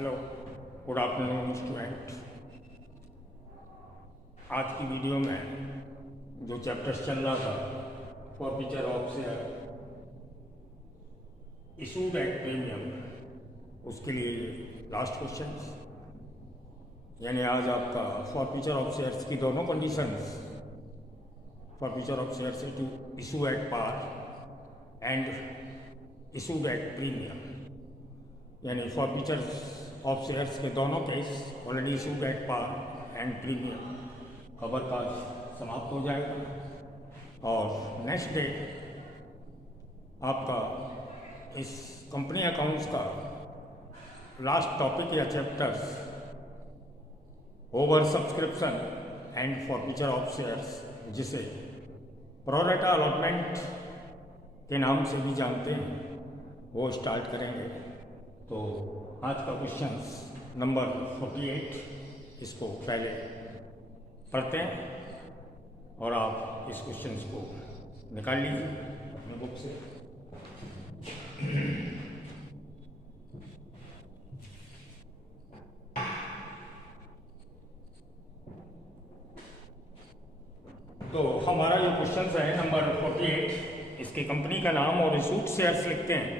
Hello, good afternoon student. आज की video में जो चैप्टर्स चल रहा था forfeiture of share issued at premium, उसके लिए लास्ट क्वेश्चन, यानी आज आपका फॉरफीचर ऑफ शेयर्स की दोनों conditions, forfeiture of shares to issue at par and issued at premium, यानी फॉरफीचर ऑफ शेयर्स के दोनों case already issued at par and premium खबर का समाप्त हो जाएगा। और नेक्स्ट डे आपका इस कंपनी अकाउंट्स का लास्ट टॉपिक या chapters over subscription and forfeiture of shares, जिसे प्रोरेटा अलॉटमेंट के नाम से भी जानते हैं, वो स्टार्ट करेंगे। तो आज का क्वेश्चन नंबर 48, इसको पहले पढ़ते हैं और आप इस क्वेश्चन को निकाल लीजिए अपने बुक से। तो हमारा जो क्वेश्चन है नंबर 48, इसकी कंपनी का नाम और इशूड शेयर्स लिखते हैं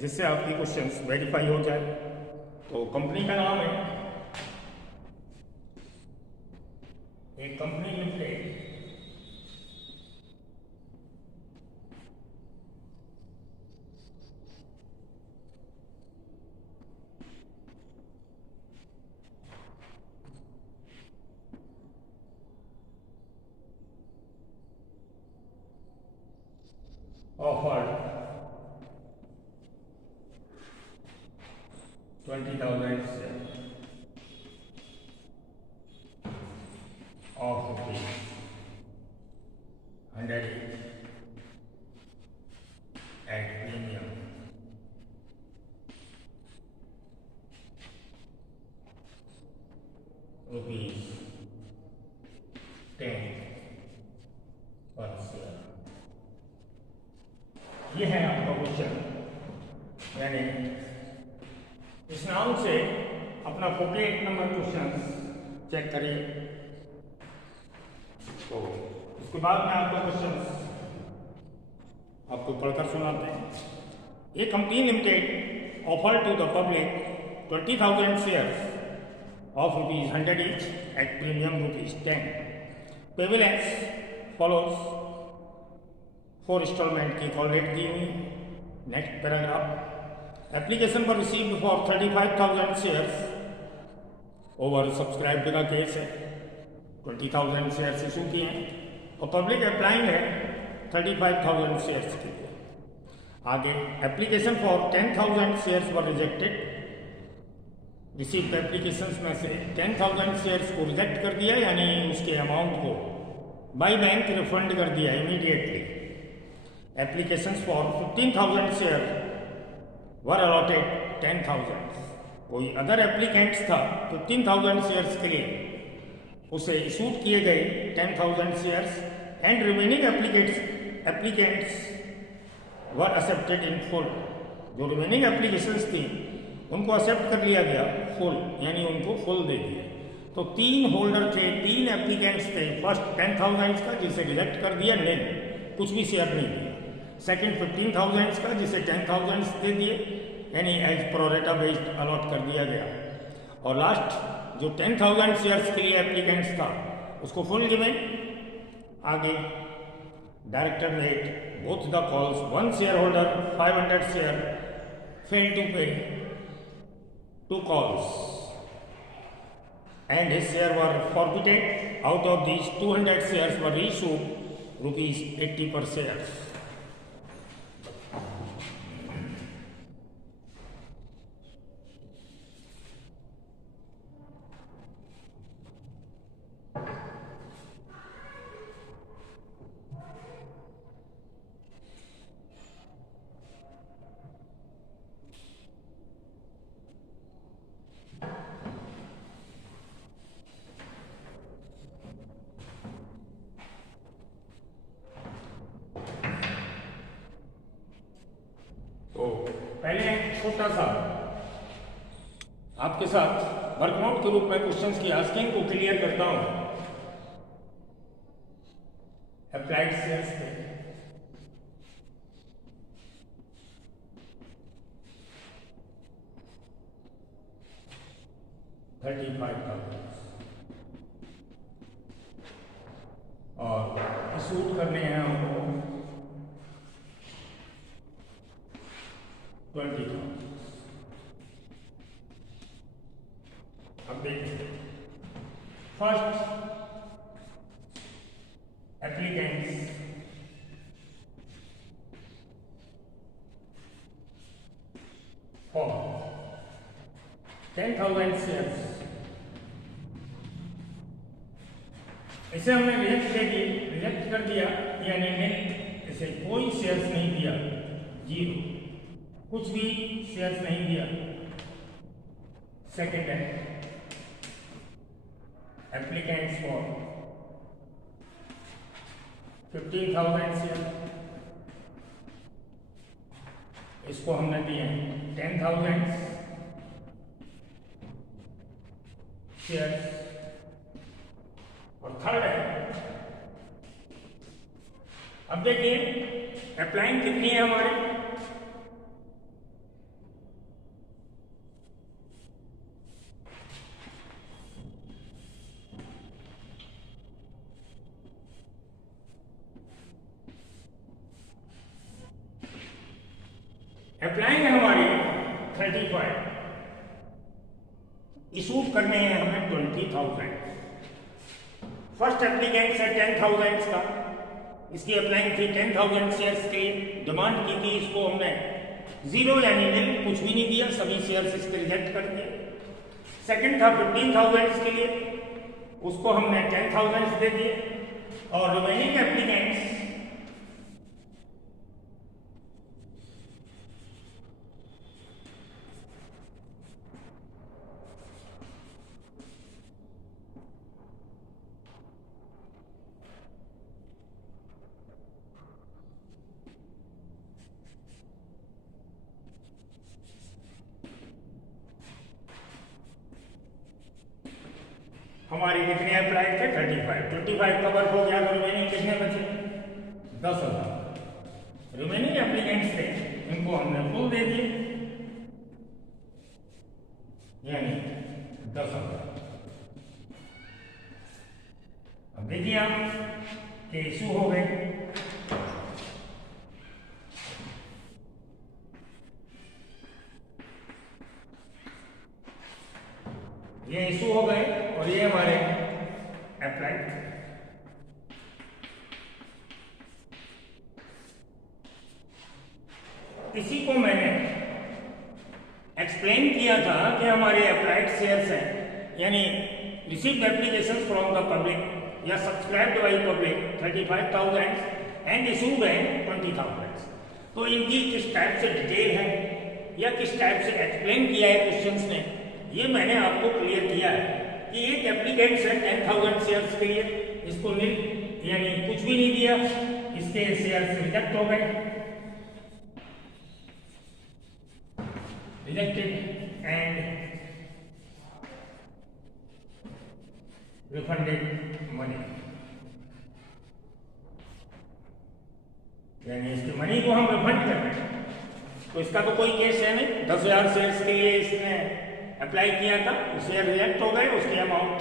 जिससे आपकी क्वेश्चंस वेरीफाई हो जाए। तो कंपनी का नाम है एक company limited, offered 20,000 shares of rupees 100 at premium rupees 10 per share। ये है आपका क्वेश्चन, यानी इस नाम से अपना 48 नंबर क्वेश्चन चेक करिए। तो उसके बाद में आपका क्वेश्चन आपको पढ़कर सुनाते हैं। A company limited offer to the public 20,000 shares of rupees 100 each at premium rupees 10 payable as follows. 4 installment की कॉल रेट दी हुई। नेक्स्ट पैराग्राफ, एप्लीकेशन पर received for 35,000 shares over subscribed का केस है, 20,000 शेयर्स इशू किए हैं और public applying है 35,000 शेयर्स के लिए। आगे, application for 10,000 shares were rejected. Received applications में से 10,000 शेयर्स को रिजेक्ट कर दिया, यानी उसके अमाउंट को बाय बैंक रिफंड कर दिया immediately. Applications for 15,000 share were allotted 10,000। कोई अदर एप्लीकेंट्स था 15,000 शेयर्स के लिए, उसे इशूड किए गए 10,000 shares and remaining applicants were accepted in full. जो रिमेनिंग एप्लीकेशंस थी उनको एक्सेप्ट कर लिया गया फुल, यानी उनको फुल दे दिया। तो 3 होल्डर थे, 3 एप्लीकेंट्स थे। फर्स्ट 10,000 का जिसे रिजेक्ट कर दिया, नहीं कुछ भी शेयर नहीं दिया। सेकंड 15,000 का जिसे 10,000 दे दिए, यानी एज प्रोरेटा बेस्ड अलॉट कर दिया गया। और लास्ट जो 10,000 शेयर्स के लिए एप्लीकेंट्स था उसको फुल गिवन। आगे, director made both the calls. 1 share holder 500 share fail to pay 2 calls and his share were forfeited. Out of these 200 shares were issued rupees 80 per share। पहले छोटा सा आपके साथ वर्कनोट के रूप में क्वेश्चंस की आस्किंग को क्लियर करता हूं। अप्लाइड सेल्स पे $35,000 और सूट करने हैं हमको 20,000। अब देखिए, फर्स्ट एप्लीकेंट्स फॉर 10,000 शेयर्स, इसे हमने रिजेक्ट कर दिया, यानी इसे कोई शेयर्स नहीं दिया, जीरो, कुछ भी शेयर्स नहीं दिया। सेकेंड है एप्लीकेंट्स फॉर 15,000 शेयर, इसको हमने दिए 10,000 शेयर। और थर्ड है, अब देखिए अप्लाइंग कितनी है हमारी, अप्लाइंग है हमारी 35, इशू करने हैं हमें 20,000। फर्स्ट एप्लीकेंट है 10,000 का, इसकी अप्लाइंग थी 10,000 शेयर्स की डिमांड की थी, इसको हमने जीरो यानी नील, कुछ भी नहीं दिया, सभी शेयर्स इसके रिजेक्ट कर दिए। सेकंड था 15,000 के लिए, उसको हमने 10,000 दे दिए। और रिमेनिंग एप्लीकेंट्स हमारी कितने अप्लाइड थे 35, 25 का वर्क हो गया, तो रिमेनिंग कितने बचे 10,000। रिमेनिंग एप्लीकेंट्स थे, इनको हमने फुल दे दिए, यानी 10,000। अब देखिए आप कि इशू हो गए, ये इशू हो गए और ये हमारे अप्लाइड। इसी को मैंने एक्सप्लेन किया था कि हमारे अप्लाइड शेयर्स हैं, यानी received applications from the public या subscribed by public 35,000 and issued है 20,000। तो इनकी किस टाइप से डिटेल है या किस टाइप से एक्सप्लेन किया है क्वेश्चंस में, ये मैंने आपको क्लियर किया है कि एक एप्लीकेंट है 10,000 शेयर्स के लिए, इसको नील यानी कुछ भी नहीं दिया, इसके शेयर्स रिजेक्ट हो गए, रिजेक्टेड एंड रिफंडेड मनी, यानी इसकी मनी को हम रिफंड कर रहे हैं। तो इसका तो कोई केस है नहीं, 10,000 शेयर्स के लिए इसने अप्लाई किया था, शेयर रिजेक्ट हो गए, उसके अमाउंट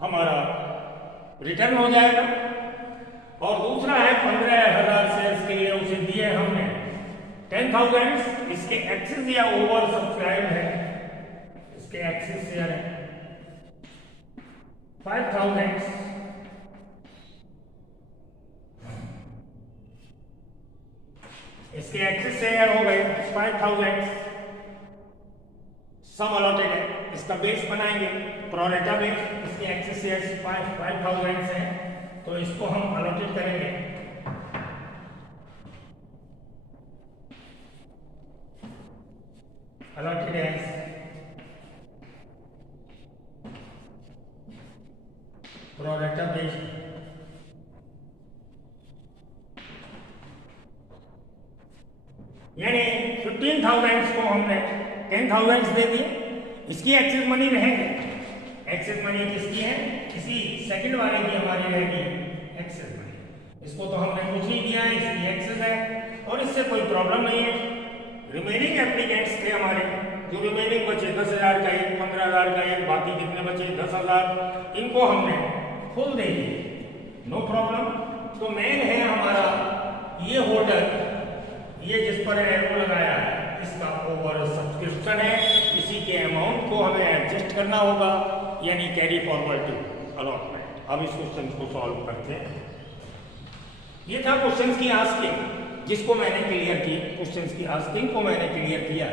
हमारा रिटर्न हो जाएगा। और दूसरा है 15,000 शेयर्स के लिए उसे दिए हमने 10,000, इसके एक्सेस या ओवर सब्सक्राइब है, इसके एक्सेस शेयर है 5,000, इसके एक्सेस शेयर हो गए 5,000, सम अलॉटेड है, इसका बेस बनाएंगे प्रोरेटा बेस, इसके एक्सेस शेयर्स 5,000 है, तो इसको हम अलॉटेड करेंगे allotted as pro rata based यानी 15,000 को हमने 10,000 दे दिए इसकी एक्सेस मनी रहेंगे। एक्सेस मनी किसकी है? किसी सेकंड वाले की हमारी रहेगी एक्सेस मनी। इसको तो हमने कुछ नहीं दिया है, इसकी एक्सेस है और इससे कोई प्रॉब्लम नहीं है। रिमेनिंग एप्लीकेंट्स थे हमारे, जो रिमेनिंग बचे 10,000 का एक, 15,000 का एक, बाकी कितने बचे 10,000, इनको हमने फुल दे दिए, नो प्रॉब्लम। तो मेन है हमारा ये होल्डर, ये जिस पर एरो लगाया है, इसका ओवर सब्सक्रिप्शन है, इसी के अमाउंट को हमें एडजस्ट करना होगा, यानी कैरी फॉरवर्ड टू अलॉटमेंट। अब इस क्वेश्चन को सॉल्व करते हैं। ये था क्वेश्चन की आस्किंग, जिसको मैंने क्लियर की, क्वेश्चन की आस्किंग को मैंने क्लियर किया।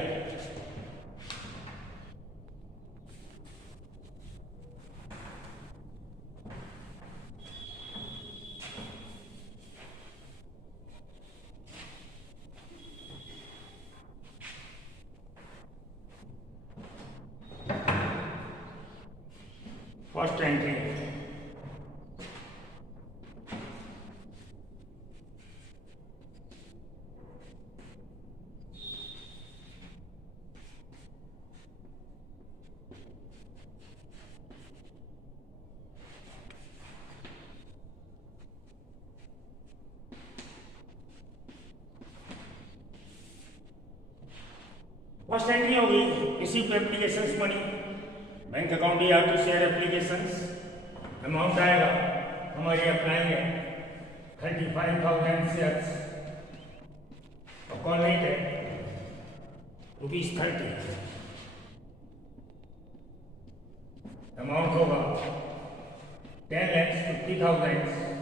फर्स्ट एंट्री, फर्स्ट एंट्री होगी received applications money, bank account या टू शेयर एप्लीकेशंस। अमाउंट आएगा हमारी अप्लाइंग है 35,000 शेयर्स और कॉल रेट है ₹30। अमाउंट होगा 10,50,000।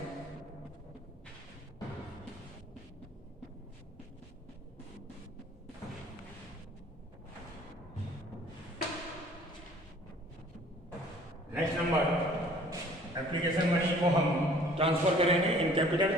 नेक्स्ट नंबर, एप्लीकेशन मनी को हम ट्रांसफर करेंगे इन कैपिटल।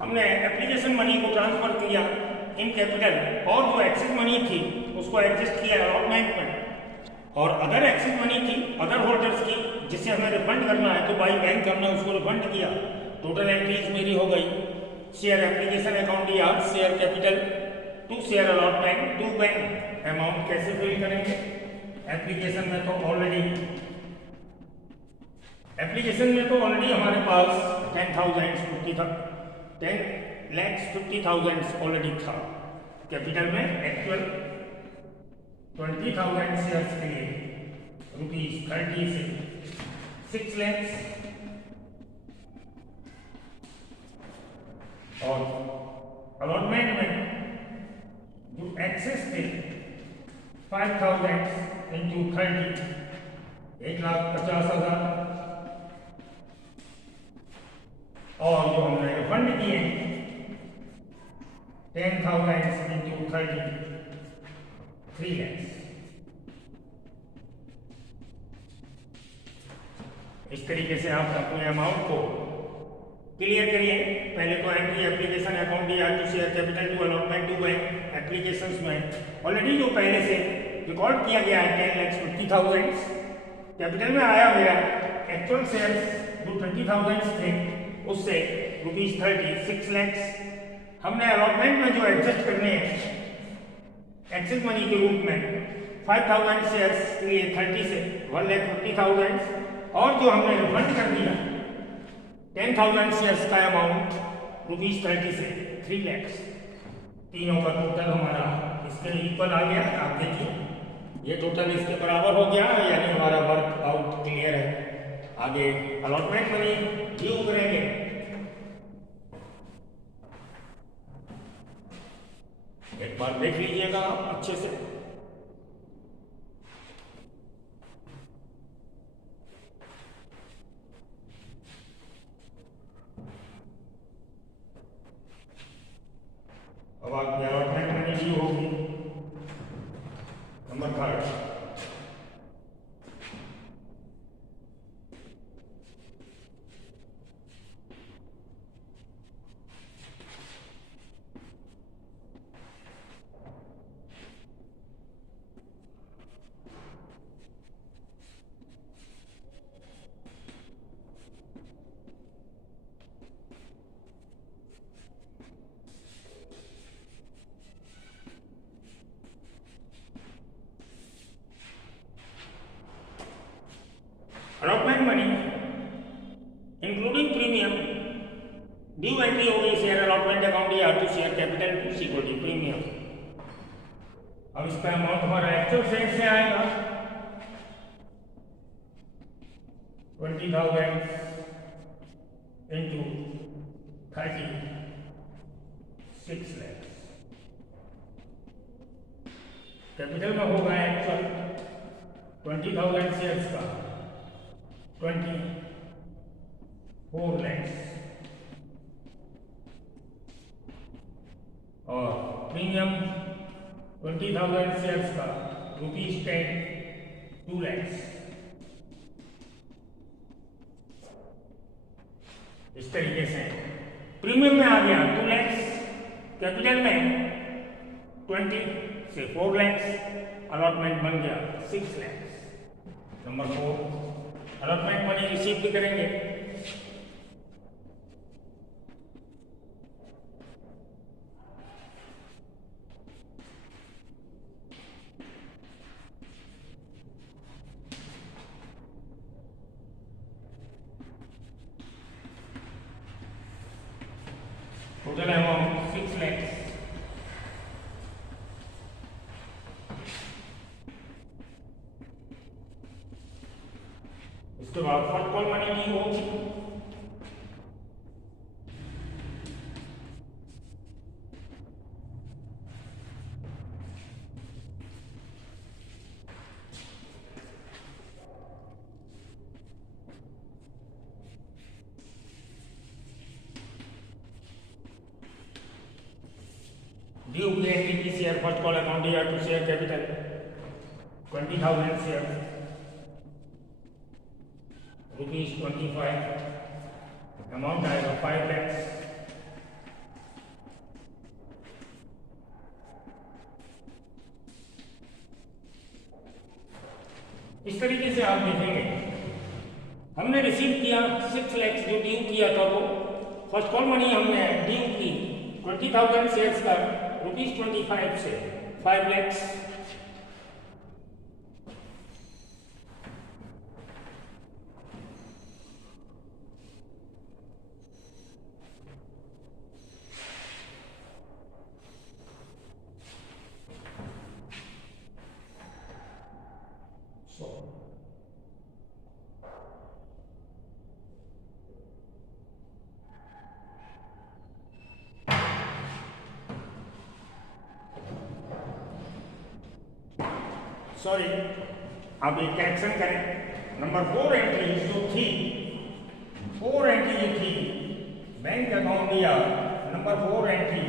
हमने एप्लीकेशन मनी को ट्रांसफर किया इन कैपिटल, और जो एक्सेस मनी थी उसको एडजस्ट किया अलॉटमेंट में, और अदर एक्सेस मनी थी अदर होल्डर्स की, जिसे हमें रिफंड करना है तो बाई बैंक हमने उसको रिफंड किया। टोटल एंट्रीज मेरी हो गई शेयर एप्लीकेशन अकाउंट या share capital to share allotment to bank. Amount कैसे फिल करेंगे? एप्लीकेशन में तो ऑलरेडी हमारे पास 10,50,000 ऑलरेडी था। कैपिटल में एक्चुअल 20,000 शेयर्स के लिए ₹30 से 6 lakhs, और अलॉटमेंट में जो एक्सेस थे 5,000 इंटू 30, 1,50,000, और जो हमने रिफंड किए 10,000 इंटू 30, 3 lakhs। इस तरीके से आप अपने अमाउंट को क्लियर करिए। पहले तो एंट्री एप्लीकेशन अकाउंट या to share capital to allotment to bank. Applications में ऑलरेडी जो पहले से रिकॉर्ड किया गया है 10,50,000, कैपिटल में आया मेरा एक्चुअल शेयर्स जो 20,000 थे उससे ₹30, 6 lakhs। हमने अलॉटमेंट में जो एडजस्ट करने हैं एक्सेस मनी के रूप में 5,000 शेयर्स के लिए 30 से 1,50,000, और जो हमने रिफंड कर दिया 10,000 शेयर्स का अमाउंट ₹30 से 3 lakhs। तीनों का टोटल हमारा इसके इक्वल आ गया। आप देखिए ये टोटल इसके बराबर हो गया, यानी हमारा वर्क आउट क्लियर है। आगे अलॉटमेंट मनी ड्यू करेंगे। एक बार देख लीजिएगा अच्छे से। Allotment money including premium due entry हो गई शेयर अलॉटमेंट अकाउंट या to share capital to security premium. अब इसका अमाउंट हमारा एक्चुअल सेल से आएगा 20,000 इंटू 36 लाख। कैपिटल में होगा एक्चुअल 20,000 शेयर्स का 24 लाख और प्रीमियम 20,000 शेयर्स का ₹10 2 लाख। इस तरीके से प्रीमियम में आ गया 2 लाख, कैपिटल में 20 से 4 लाख, अलॉटमेंट बन गया 6 lakh. Number 4 allotment money receive भी करेंगे। Total amount 6 lakh. इसके बाद फर्स्ट कॉल मनी नहीं होगी। Due entry share first call account या to share capital 20,000 share ₹25, amount आएगा 5 लाख। इस तरीके से आप देखेंगे हमने रिसीव किया 6 लाख, जो ड्यू किया था वो फर्स्ट कॉल मनी हमने ड्यू की 20,000 शेयर्स का ₹25 से 5 लाख। सॉरी, आप एक करेक्शन करें। नंबर 4 एंट्री जो थी, 4 एंट्री ये थी बैंक अकाउंट या नंबर 4 एंट्री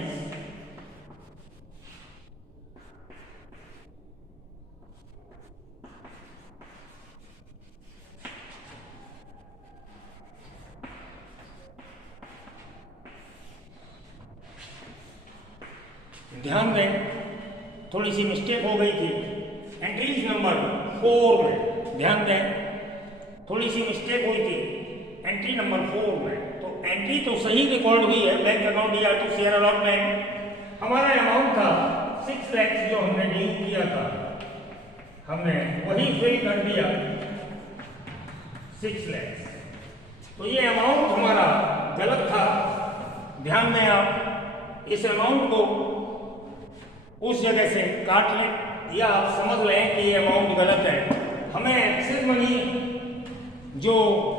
ध्यान दें, थोड़ी सी मिस्टेक हो गई थी एंट्रीज नंबर 4 में। ध्यान दें, थोड़ी सी मिस्टेक हुई थी एंट्री नंबर 4 में। तो एंट्री तो सही रिकॉर्ड हुई है, बैंक अकाउंट या टू शेयर अलॉटमेंट। हमारा अमाउंट था 6 लाख जो हमने ड्यू किया था, हमने वही फिल कर दिया 6 लाख। तो ये अमाउंट हमारा गलत था। ध्यान दें, आप इस अमाउंट को उस जगह से काट लें या आप समझ लें कि ये अमाउंट गलत है। हमें एक्सेस मनी जो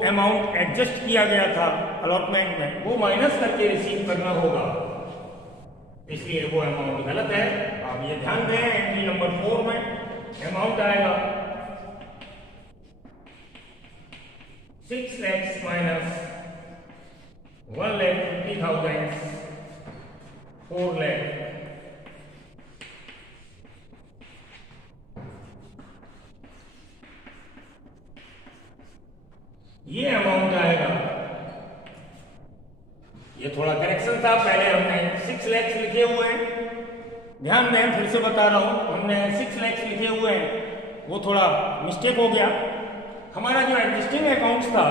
अमाउंट एडजस्ट किया गया था अलॉटमेंट में वो माइनस करके रिसीव करना होगा, इसलिए वो अमाउंट गलत है। आप ये ध्यान दें, एंट्री नंबर 4 में अमाउंट आएगा 6 लाख माइनस 1,50,000 4 लाख। ये अमाउंट आएगा, ये थोड़ा करेक्शन था, पहले हमने 6 लाख लिखे हुए हैं। ध्यान दें, फिर से बता रहा हूं, हमने 6 लाख लिखे हुए हैं, वो थोड़ा मिस्टेक हो गया। हमारा जो एडजस्टिंग अकाउंट्स था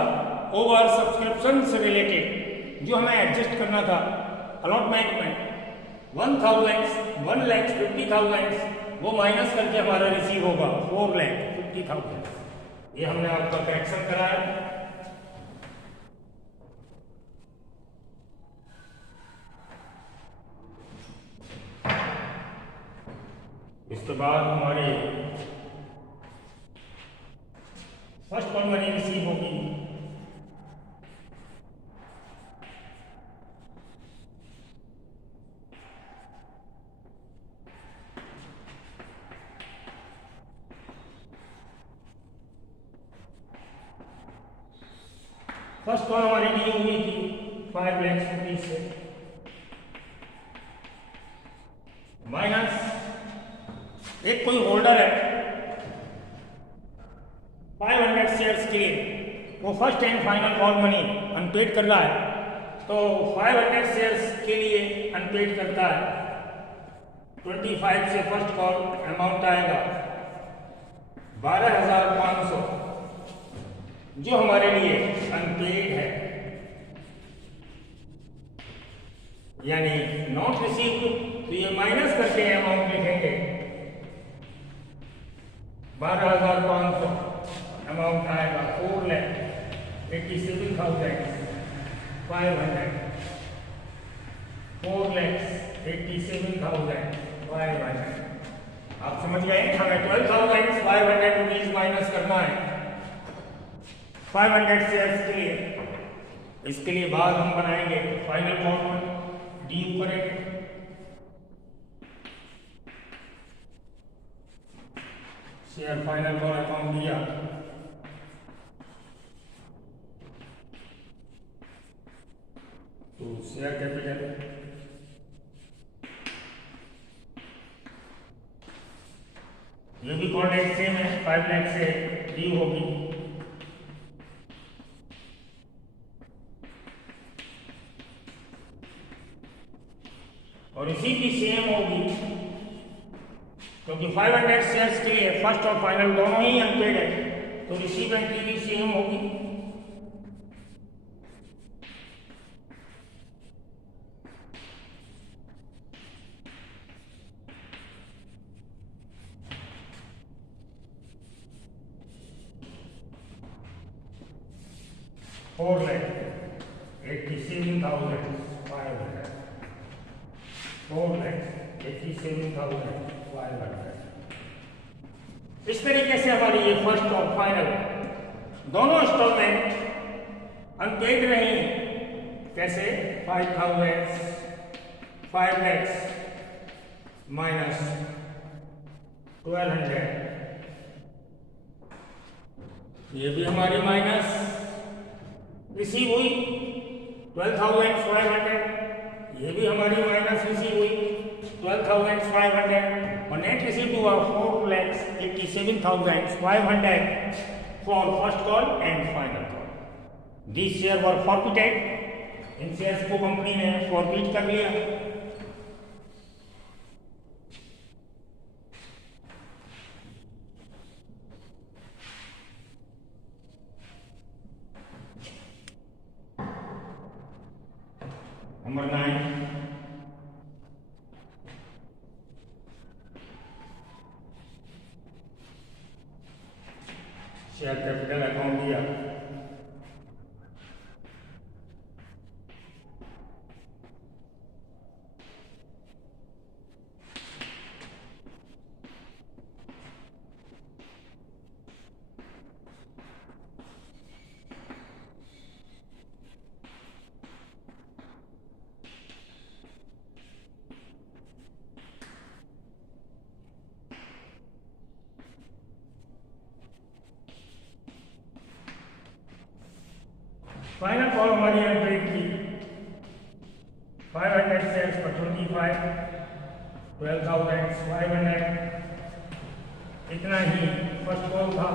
ओवर सब्सक्रिप्शन से रिलेटेड जो हमें एडजस्ट करना था अलॉटमेंट में 1,50,000 वो माइनस करके हमारा रिसीव होगा 4,50,000। ये हमने आपका करेक्शन कराया। उसके बाद हमारे फर्स्ट कॉल मनी रिसीव होगी फर्स्ट कॉल हमारी डी हुई थी 5 लाख रुपीज से माइनस एक कोई होल्डर है 500 शेयर्स के लिए, वो first and final call money unpaid कर रहा है, तो 500 शेयर्स के लिए अनपेड करता है। 25 से फर्स्ट कॉल अमाउंट आएगा 12,500 जो हमारे लिए अनपेड है, यानी नॉट रिसीव्ड, तो ये माइनस करके अमाउंट लिखेंगे 12,500 अमाउंट आएगा 4,87,500 4,87,500। आप समझ गए, हमें 12,500 रुपीज माइनस करना है 500 शेयर्स के लिए। इसके लिए बाद हम बनाएंगे फाइनल कॉल डी करेंगे, शेयर फाइनल कॉल अकाउंट दिया, तो शेयर कैपिटल ये भी कॉन्टेक्ट सेम है, 5 लाख से डी होगी, और इसी की सेम होगी क्योंकि 500 शेयर्स के लिए फर्स्ट और फाइनल दोनों ही अनपेड है, तो रिसीव एंट्री भी सेम होगी। $4,87,500 4,87,500। इस तरीके से हमारी ये फर्स्ट और फाइनल दोनों इंस्टॉलमेंट अनपेड रही। कैसे? 5 लाख माइनस 1200, ये भी हमारी माइनस रिसीव हुई 12,500, ये भी हमारी माइनस रिसीव हुई 12,500, और नेट रिसीव हुआ 4,87,500 for first call and final call. This share were forfeited, in shares को कंपनी ने फॉरफिट कर लिया। नंबर 9, शेयर कैपिटल अकाउंट दिया, फाइनल कॉल हमारी अनपेड थी 500 शेयर्स पर 25, 12,500, इतना ही फर्स्ट कॉल था।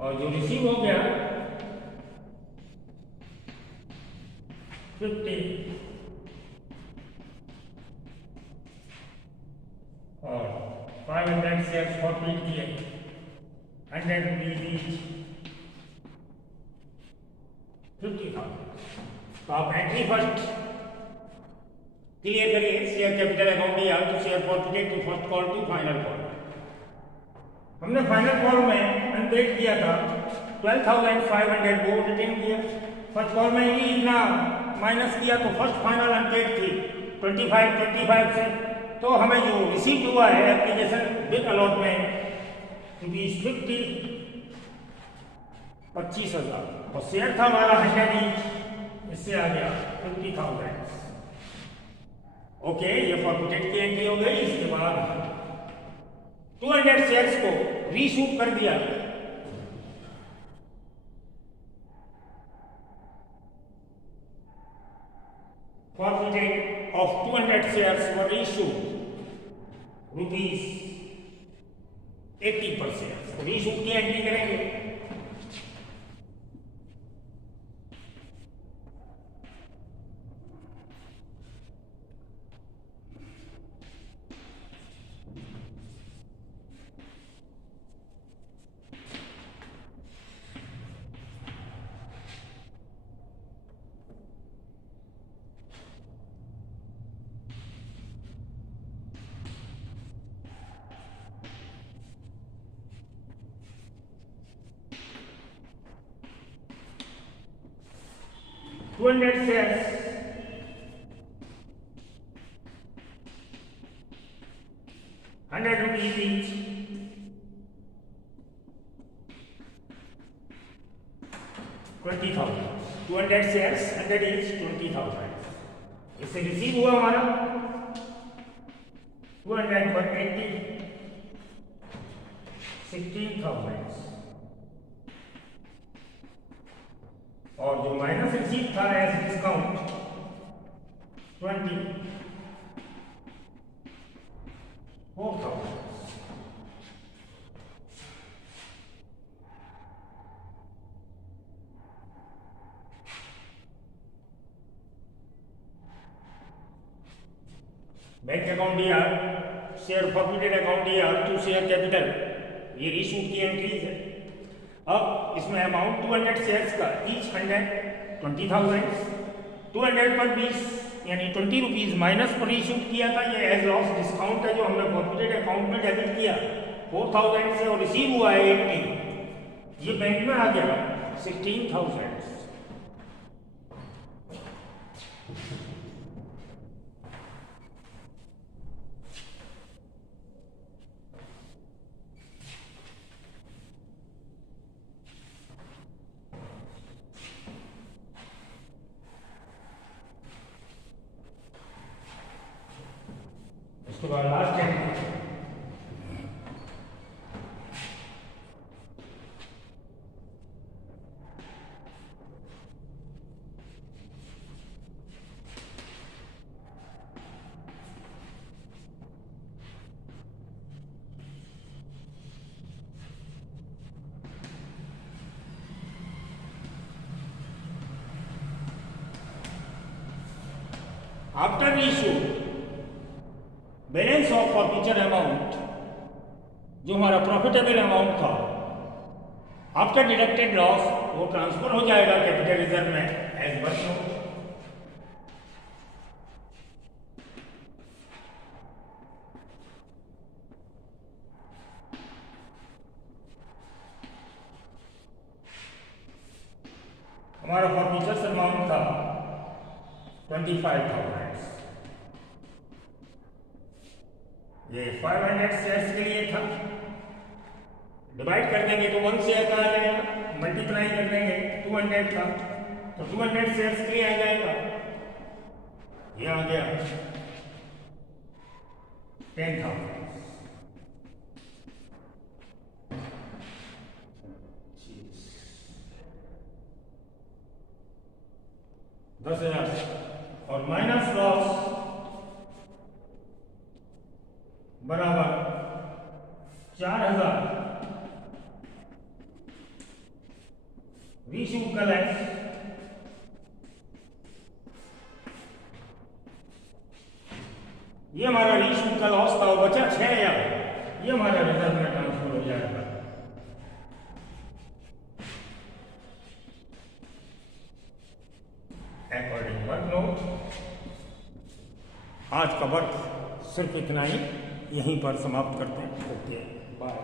और जो रिसीव हो गया 50, और 500 शेयर्स फॉरफिट किए 100 रुपीज ईच 50,000। तो आप एंट्री फर्स्ट क्लियर करिए, शेयर कैपिटल अकाउंट दिया तो share forfeited to first call to final call. हमने फाइनल कॉल में अनपेड किया था 12,500, वो रिटर्न किया। फर्स्ट कॉल में ही इतना माइनस किया तो फर्स्ट फाइनल अनपेड थी 25 से, तो हमें जो रिसीव हुआ है एप्लीकेशन विद अलॉटमेंट ₹50 25,000 और शेयर था हमारा 100 ईच, इससे आ गया 50,000। ओके, ये फॉरफिटेड की एंट्री हो गई। इसके बाद 200 शेयर्स को रीशूट कर दिया। Forfeited of 200 shares were issued ₹80 per share। Reshoot की एंट्री करेंगे। shares 100 rupees each, 20,000। 200 shares 100 each 20,000। इससे रिसीव हुआ हमारा 200 पर 80 16,000 और जो माइनस रिसीव था एज डिस्काउंट 24,000। बैंक अकाउंट दिया, शेयर फॉरफिटेड अकाउंट दिया टू शेयर कैपिटल, ये रीशूट की एंट्रीज है। अब इसमें अमाउंट 200 शेयर्स का ईच 100 20,000, 200 पर 20 यानी 20 रुपीज़ माइनस पर रीशूट किया था। ये एज लॉस डिस्काउंट है जो हमने फॉरफिटेड अकाउंट में डेबिट किया 4,000 से और रिसीव हुआ है 80। ये बैंक में आ गया 16,000। उसके बाद लास्ट है after issue balance of forfeiture amount, जो हमारा प्रॉफिटेबल अमाउंट था आफ्टर डिडक्टेड लॉस वो ट्रांसफर हो जाएगा कैपिटल रिजर्व में एज वर्क नोट। हमारा फॉरफिचर अमाउंट था 25,000। ये 500 शेयर्स के लिए था। डिवाइड कर देंगे तो 1 शेयर का आ जाएगा, मल्टीप्लाई कर देंगे 200 था तो 200 शेयर्स के लिए आ जाएगा। ये आ गया 10,000। 10,000 और माइनस लॉस बराबर 4,000 रीशू कलेक्ट ये हमारा रीशू का लॉस था, बचा 6,000। ये हमारा रिजर्व में ट्रांसफर हो जाएगा। According work note. आज का वर्क सिर्फ इतना ही, यहीं पर समाप्त करते हैं। Okay, bye.